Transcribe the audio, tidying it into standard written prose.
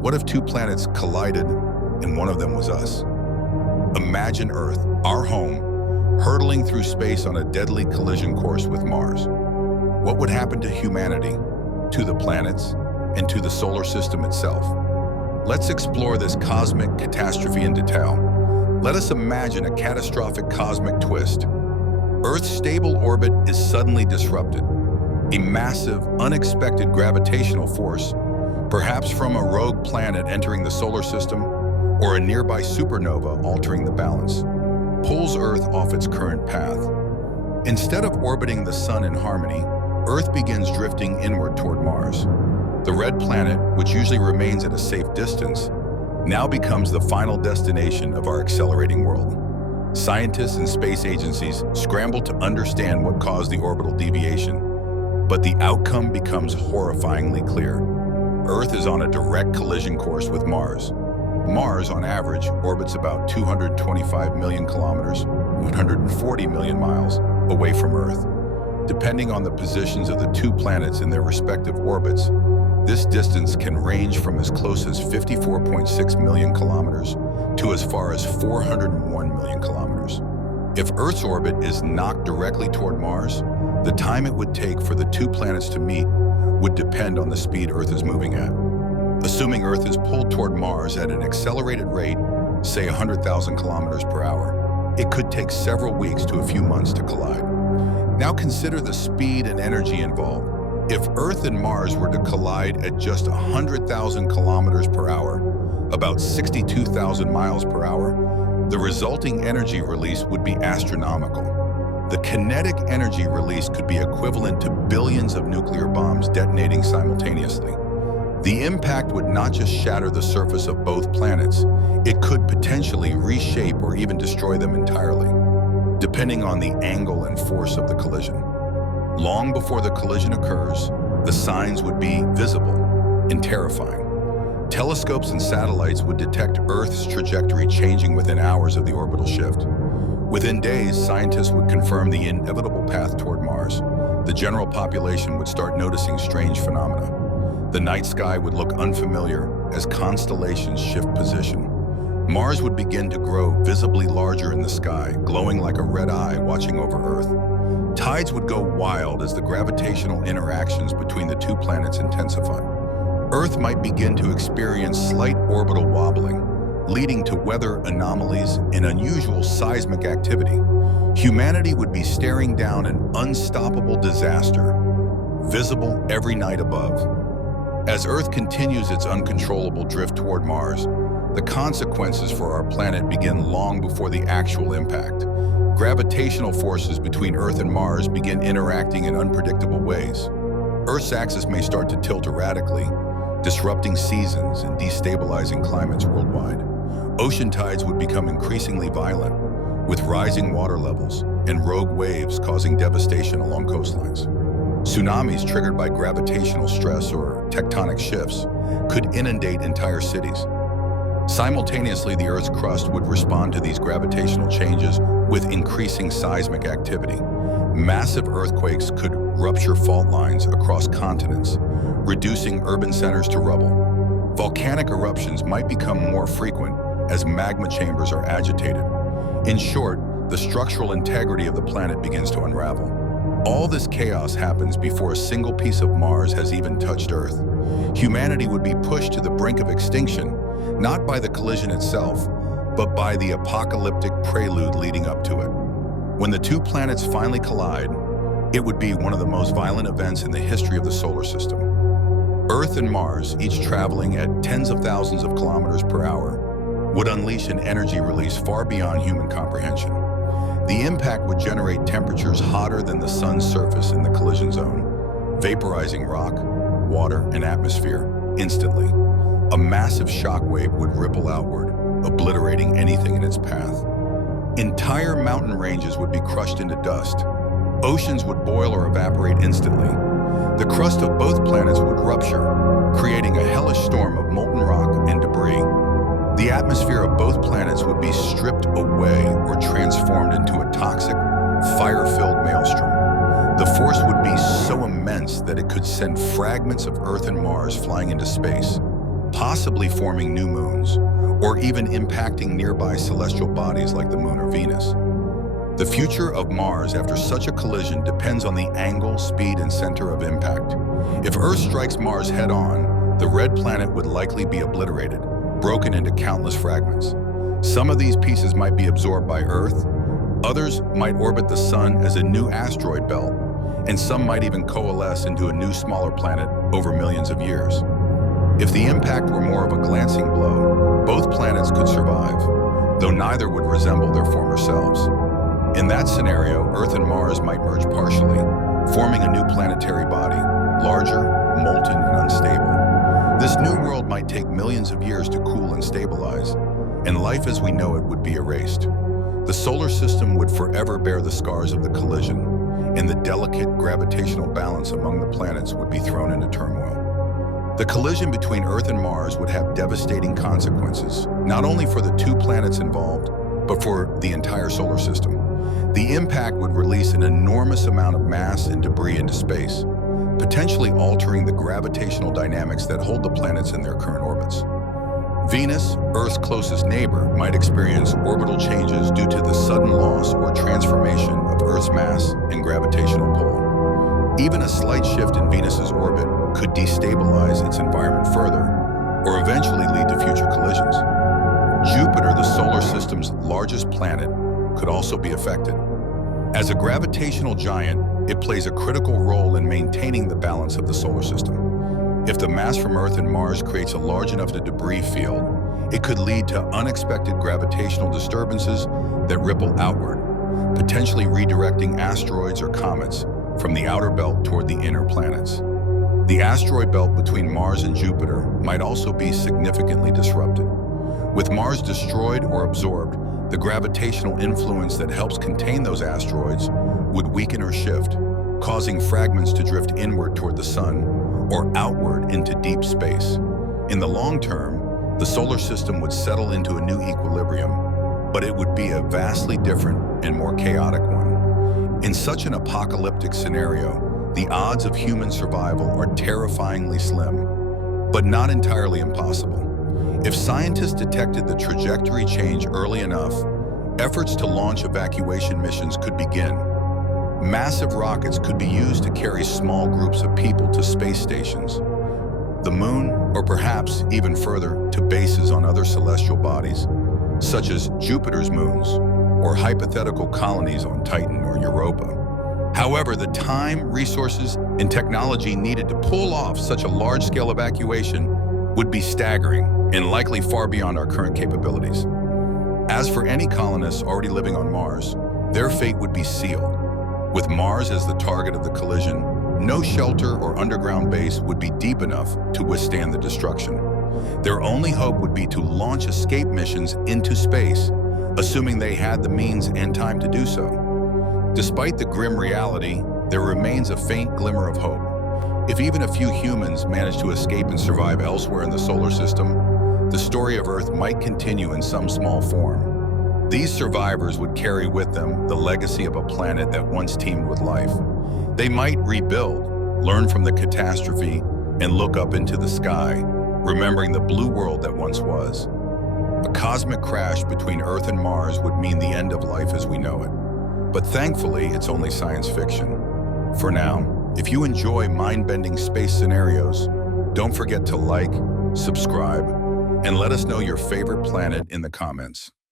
What if two planets collided and one of them was us? Imagine Earth, our home, hurtling through space on a deadly collision course with Mars. What would happen to humanity, to the planets, and to the solar system itself? Let's explore this cosmic catastrophe in detail. Let us imagine a catastrophic cosmic twist. Earth's stable orbit is suddenly disrupted. A massive, unexpected gravitational force, perhaps from a rogue planet entering the solar system, or a nearby supernova altering the balance, pulls Earth off its current path. Instead of orbiting the Sun in harmony, Earth begins drifting inward toward Mars. The red planet, which usually remains at a safe distance, now becomes the final destination of our accelerating world. Scientists and space agencies scramble to understand what caused the orbital deviation, but the outcome becomes horrifyingly clear. Earth is on a direct collision course with Mars. Mars, on average, orbits about 225 million kilometers, 140 million miles, away from Earth. Depending on the positions of the two planets in their respective orbits, this distance can range from as close as 54.6 million kilometers to as far as 401 million kilometers. If Earth's orbit is knocked directly toward Mars, the time it would take for the two planets to meet would depend on the speed Earth is moving at. Assuming Earth is pulled toward Mars at an accelerated rate, say 100,000 kilometers per hour, it could take several weeks to a few months to collide. Now consider the speed and energy involved. If Earth and Mars were to collide at just 100,000 kilometers per hour, about 62,000 miles per hour, the resulting energy release would be astronomical. The kinetic energy release could be equivalent to billions of nuclear bombs detonating simultaneously. The impact would not just shatter the surface of both planets, it could potentially reshape or even destroy them entirely, depending on the angle and force of the collision. Long before the collision occurs, the signs would be visible and terrifying. Telescopes and satellites would detect Earth's trajectory changing within hours of the orbital shift. Within days, scientists would confirm the inevitable path toward Mars. The general population would start noticing strange phenomena. The night sky would look unfamiliar as constellations shift position. Mars would begin to grow visibly larger in the sky, glowing like a red eye watching over Earth. Tides would go wild as the gravitational interactions between the two planets intensified. Earth might begin to experience slight orbital wobbling, leading to weather anomalies and unusual seismic activity. Humanity would be staring down an unstoppable disaster, visible every night above. As Earth continues its uncontrollable drift toward Mars, the consequences for our planet begin long before the actual impact. Gravitational forces between Earth and Mars begin interacting in unpredictable ways. Earth's axis may start to tilt erratically, disrupting seasons and destabilizing climates worldwide. Ocean tides would become increasingly violent, with rising water levels and rogue waves causing devastation along coastlines. Tsunamis triggered by gravitational stress or tectonic shifts could inundate entire cities. Simultaneously, the Earth's crust would respond to these gravitational changes with increasing seismic activity. Massive earthquakes could rupture fault lines across continents, reducing urban centers to rubble. Volcanic eruptions might become more frequent as magma chambers are agitated. In short, the structural integrity of the planet begins to unravel. All this chaos happens before a single piece of Mars has even touched Earth. Humanity would be pushed to the brink of extinction, not by the collision itself, but by the apocalyptic prelude leading up to it. When the two planets finally collide, it would be one of the most violent events in the history of the solar system. Earth and Mars, each traveling at tens of thousands of kilometers per hour, would unleash an energy release far beyond human comprehension. The impact would generate temperatures hotter than the sun's surface in the collision zone, vaporizing rock, water, and atmosphere instantly. A massive shockwave would ripple outward, obliterating anything in its path. Entire mountain ranges would be crushed into dust. Oceans would boil or evaporate instantly. The crust of both planets would rupture, creating a hellish storm of molten rock and debris. The atmosphere of both planets would be stripped away or transformed into a toxic, fire-filled maelstrom. The force would be so immense that it could send fragments of Earth and Mars flying into space, possibly forming new moons, or even impacting nearby celestial bodies like the Moon or Venus. The future of Mars after such a collision depends on the angle, speed, and center of impact. If Earth strikes Mars head-on, the red planet would likely be obliterated, broken into countless fragments. Some of these pieces might be absorbed by Earth, others might orbit the Sun as a new asteroid belt, and some might even coalesce into a new smaller planet over millions of years. If the impact were more of a glancing blow, both planets could survive, though neither would resemble their former selves. In that scenario, Earth and Mars might merge partially, forming a new planetary body, larger, molten, and unstable. This new world might take millions of years to cool and stabilize, and life as we know it would be erased. The solar system would forever bear the scars of the collision, and the delicate gravitational balance among the planets would be thrown into turmoil. The collision between Earth and Mars would have devastating consequences, not only for the two planets involved, but for the entire solar system. The impact would release an enormous amount of mass and debris into space, potentially altering the gravitational dynamics that hold the planets in their current orbits. Venus, Earth's closest neighbor, might experience orbital changes due to the sudden loss or transformation of Earth's mass and gravitational pull. Even a slight shift in Venus's orbit could destabilize its environment further, or eventually lead to future collisions. Jupiter, the solar system's largest planet, could also be affected. As a gravitational giant, it plays a critical role in maintaining the balance of the solar system. If the mass from Earth and Mars creates a large enough debris field, it could lead to unexpected gravitational disturbances that ripple outward, potentially redirecting asteroids or comets from the outer belt toward the inner planets. The asteroid belt between Mars and Jupiter might also be significantly disrupted. With Mars destroyed or absorbed, the gravitational influence that helps contain those asteroids would weaken or shift, causing fragments to drift inward toward the Sun or outward into deep space. In the long term, the solar system would settle into a new equilibrium, but it would be a vastly different and more chaotic one. In such an apocalyptic scenario, the odds of human survival are terrifyingly slim, but not entirely impossible. If scientists detected the trajectory change early enough, efforts to launch evacuation missions could begin. Massive rockets could be used to carry small groups of people to space stations, the Moon, or perhaps even further to bases on other celestial bodies, such as Jupiter's moons, or hypothetical colonies on Titan or Europa. However, the time, resources, and technology needed to pull off such a large-scale evacuation would be staggering and likely far beyond our current capabilities. As for any colonists already living on Mars, their fate would be sealed. With Mars as the target of the collision, no shelter or underground base would be deep enough to withstand the destruction. Their only hope would be to launch escape missions into space, assuming they had the means and time to do so. Despite the grim reality, there remains a faint glimmer of hope. If even a few humans manage to escape and survive elsewhere in the solar system, the story of Earth might continue in some small form. These survivors would carry with them the legacy of a planet that once teemed with life. They might rebuild, learn from the catastrophe, and look up into the sky, remembering the blue world that once was. A cosmic crash between Earth and Mars would mean the end of life as we know it. But thankfully, it's only science fiction. For now, if you enjoy mind-bending space scenarios, don't forget to like, subscribe, and let us know your favorite planet in the comments.